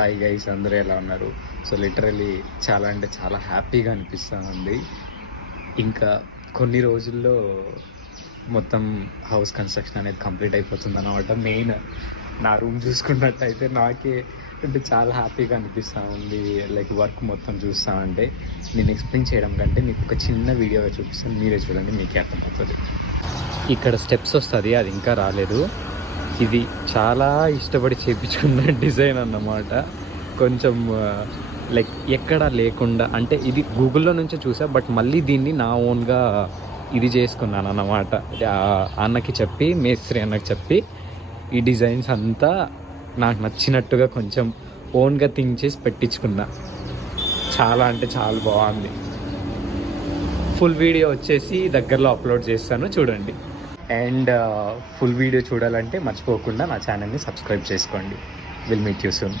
Hi guys, అందరూ ఎలా ఉన్నారు? సో లిటరలీ చాలా అంటే చాలా హ్యాపీగా అనిపిస్తుంది. ఇంకా కొన్ని రోజుల్లో మొత్తం హౌస్ కన్స్ట్రక్షన్ అనేది కంప్లీట్ అయిపోతుంది అన్నమాట. మెయిన్ నా రూమ్ చూసుకున్నట్టయితే నాకే అంటే చాలా హ్యాపీగా అనిపిస్తూ ఉంది. లైక్ వర్క్ మొత్తం చూస్తామంటే నేను ఎక్స్ప్లెయిన్ చేయడం కంటే మీకు ఒక చిన్న వీడియో చూపిస్తాను, మీరే చూడండి, మీకే అర్థమవుతుంది. ఇక్కడ స్టెప్స్ వస్తుంది, అది ఇంకా రాలేదు. ఇది చాలా ఇష్టపడి చేయించుకున్న డిజైన్ అన్నమాట. కొంచెం లైక్ ఎక్కడా లేకుండా, అంటే ఇది గూగుల్లో నుంచి చూసా, బట్ మళ్ళీ దీన్ని నా ఓన్గా ఇది చేసుకున్నాను అన్నమాట. అన్నకి చెప్పి, మేస్త్రి అన్నకి చెప్పి ఈ డిజైన్స్ అంతా నాకు నచ్చినట్టుగా కొంచెం ఓన్గా థింక్ చేసి పెట్టించుకున్నా. చాలా అంటే చాలా బాగుంది. ఫుల్ వీడియో వచ్చేసి దగ్గరలో అప్లోడ్ చేస్తాను, చూడండి. అండ్ ఫుల్ వీడియో చూడాలంటే మర్చిపోకుండా నా ఛానల్ని సబ్స్క్రైబ్ చేసుకోండి. Will meet you soon.